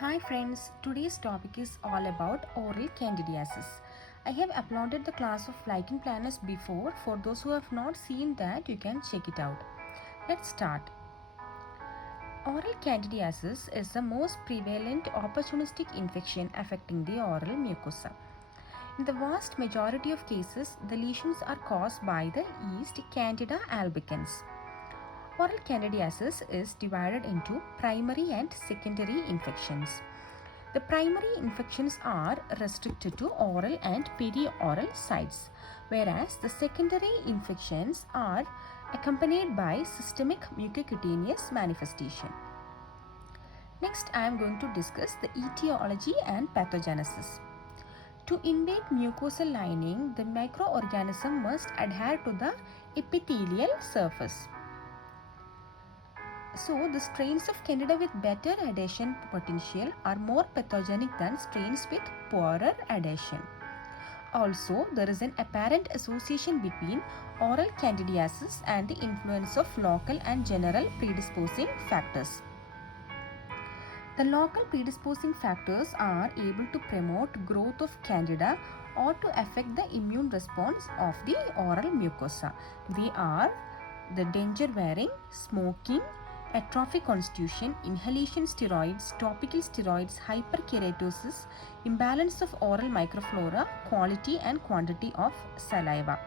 Hi friends, today's topic is all about oral candidiasis. I have uploaded the class of lichen planus before. For those who have not seen that, you can check it out. Let's start. Oral candidiasis is the most prevalent opportunistic infection affecting the oral mucosa. In the vast majority of cases, the lesions are caused by the yeast Candida albicans. Oral candidiasis is divided into primary and secondary infections. The primary infections are restricted to oral and perioral sites, whereas the secondary infections are accompanied by systemic mucocutaneous manifestation. Next, I am going to discuss the etiology and pathogenesis. To invade mucosal lining, the microorganism must adhere to the epithelial surface. So, the strains of Candida with better adhesion potential are more pathogenic than strains with poorer adhesion. Also, there is an apparent association between oral candidiasis and the influence of local and general predisposing factors. The local predisposing factors are able to promote growth of Candida or to affect the immune response of the oral mucosa. They are the danger wearing, smoking, atrophic constitution, inhalation steroids, topical steroids, hyperkeratosis, imbalance of oral microflora, quality and quantity of saliva.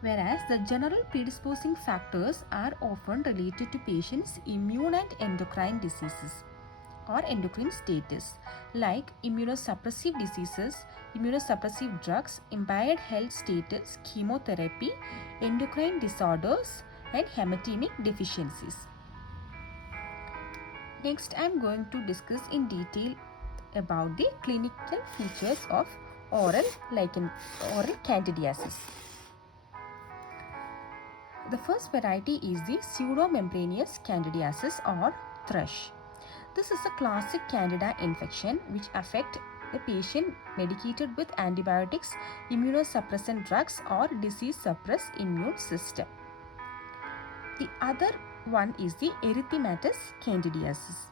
Whereas the general predisposing factors are often related to patients' immune and endocrine diseases or endocrine status, like immunosuppressive diseases, immunosuppressive drugs, impaired health status, chemotherapy, endocrine disorders, and hematinic deficiencies. Next, I am going to discuss in detail about the clinical features of oral candidiasis. The first variety is the pseudomembranous candidiasis or thrush. This is a classic candida infection which affect the patient medicated with antibiotics, immunosuppressant drugs or disease suppress immune system. The other one is the erythematous candidiasis.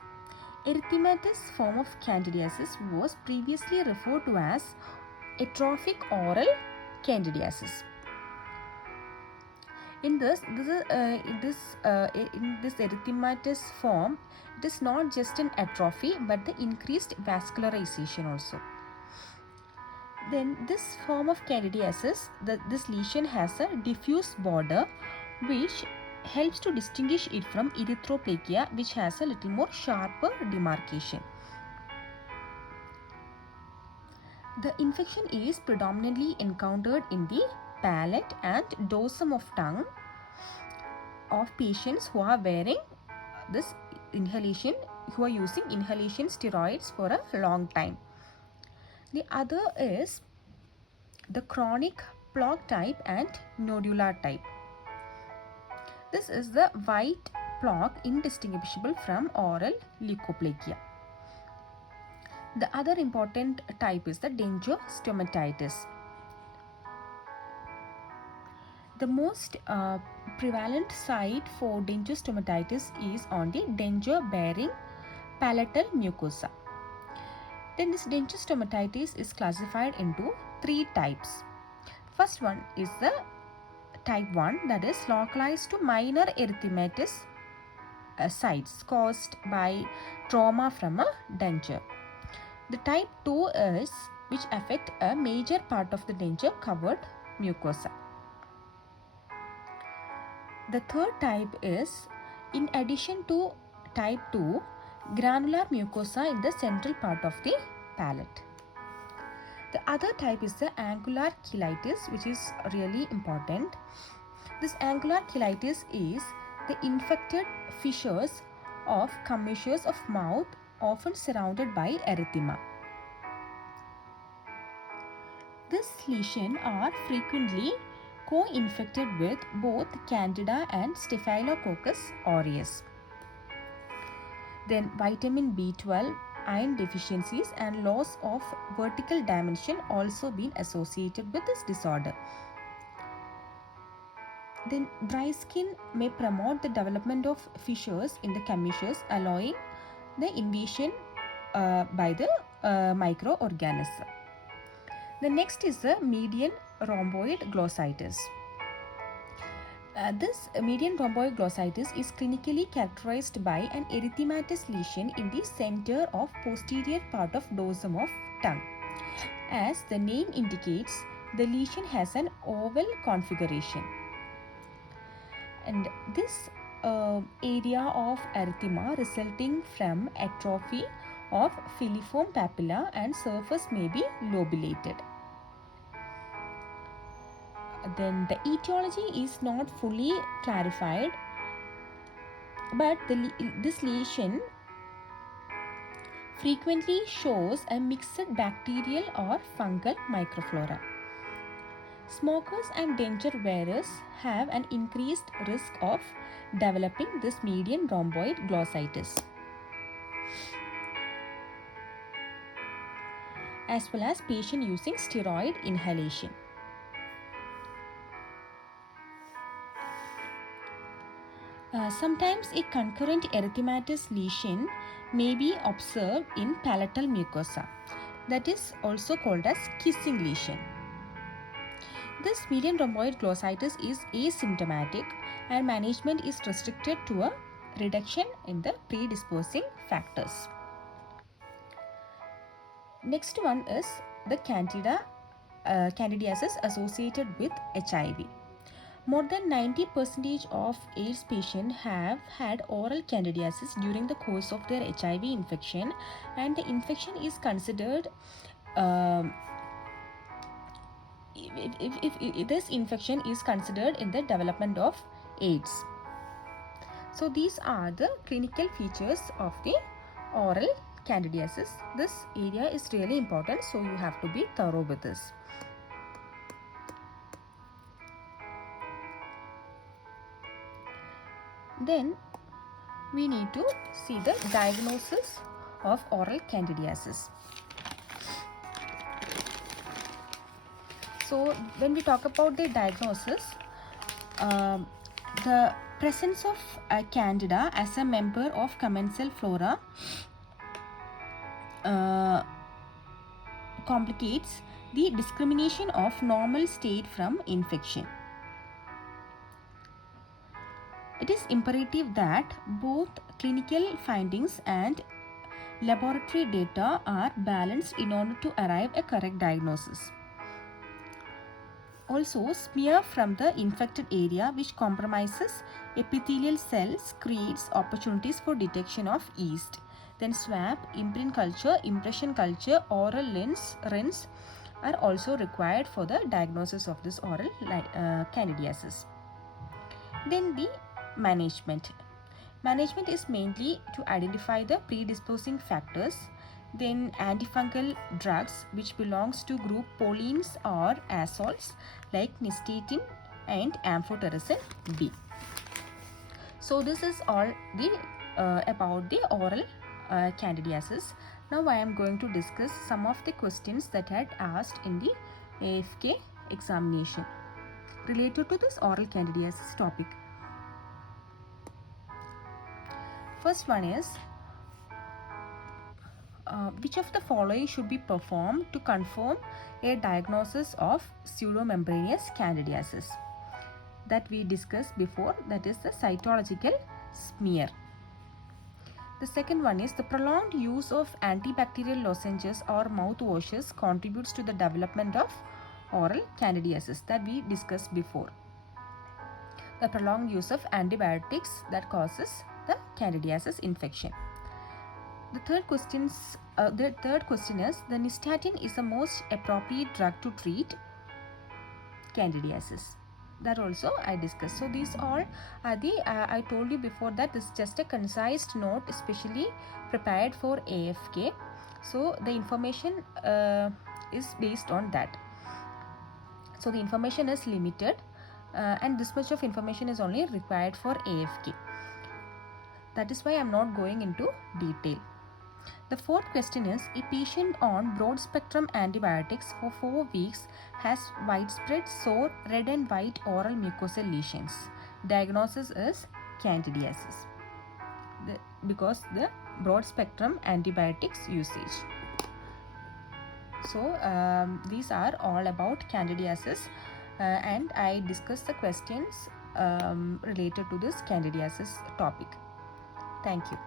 Erythematous form of candidiasis was previously referred to as atrophic oral candidiasis. In this erythematous form, it is not just an atrophy but the increased vascularization also. Then this form of candidiasis, this lesion has a diffuse border which helps to distinguish it from erythroplakia, which has a little more sharper demarcation. The infection is predominantly encountered in the palate and dorsum of tongue of patients who are wearing this inhalation, who are using inhalation steroids for a long time. The other is the chronic plaque type and nodular type. This is the white plaque indistinguishable from oral leukoplakia. The other important type is the dengue-stomatitis. The most prevalent site for dengue-stomatitis is on the dengue-bearing palatal mucosa. Then this dengue-stomatitis is classified into three types. First one is the type 1, that is localized to minor erythematous sites caused by trauma from a dengue. The type 2 is which affect a major part of the dengue covered mucosa. The third type is, in addition to type 2, granular mucosa in the central part of the palate. The other type is the angular cheilitis, which is really important. This angular cheilitis is the infected fissures of commissures of mouth, often surrounded by erythema. This lesion are frequently co-infected with both Candida and Staphylococcus aureus. Then vitamin B12, iron deficiencies and loss of vertical dimension also been associated with this disorder. Then dry skin may promote the development of fissures in the commissures, allowing the invasion by the microorganism. The next is the median rhomboid glossitis. This median rhomboid glossitis is clinically characterized by an erythematous lesion in the center of posterior part of dorsum of tongue. As the name indicates, the lesion has an oval configuration. And this area of erythema resulting from atrophy of filiform papilla and surface may be lobulated. Then the etiology is not fully clarified, but this lesion frequently shows a mixed bacterial or fungal microflora. Smokers and denture wearers have an increased risk of developing this median rhomboid glossitis, as well as patient using steroid inhalation. Sometimes a concurrent erythematous lesion may be observed in palatal mucosa, that is also called as kissing lesion. This median rhomboid glossitis is asymptomatic and management is restricted to a reduction in the predisposing factors. Next one is the candidiasis associated with HIV. More than 90% of AIDS patients have had oral candidiasis during the course of their HIV infection, and the infection is considered if this infection is considered in the development of AIDS. So these are the clinical features of the oral candidiasis. This area is really important, so you have to be thorough with this. Then we need to see the diagnosis of oral candidiasis. So when we talk about the diagnosis, the presence of candida as a member of commensal flora complicates the discrimination of normal state from infection. It is imperative that both clinical findings and laboratory data are balanced in order to arrive at a correct diagnosis. Also, smear from the infected area which compromises epithelial cells creates opportunities for detection of yeast. Then swab, imprint culture, impression culture, oral rinse are also required for the diagnosis of this oral candidiasis. Then the management. Management is mainly to identify the predisposing factors, then antifungal drugs which belongs to group polines or azoles like nystatin and amphotericin B. So this is all the about the oral candidiasis. Now I am going to discuss some of the questions that had asked in the AFK examination related to this oral candidiasis topic. First one is, which of the following should be performed to confirm a diagnosis of pseudomembranous candidiasis? That we discussed before, that is the cytological smear. The second one is, the prolonged use of antibacterial lozenges or mouthwashes contributes to the development of oral candidiasis, that we discussed before. The prolonged use of antibiotics that causes the candidiasis infection. The third question is, the nystatin is the most appropriate drug to treat candidiasis. That also I discussed. So these all are the I told you before that this is just a concised note especially prepared for AFK. So the information is based on that. So the information is limited and this much of information is only required for AFK. That is why I am not going into detail. The fourth question is, a patient on broad spectrum antibiotics for 4 weeks has widespread sore red and white oral mucosal lesions. Diagnosis is candidiasis because the broad spectrum antibiotics usage. So these are all about candidiasis, and I discussed the questions related to this candidiasis topic. Thank you.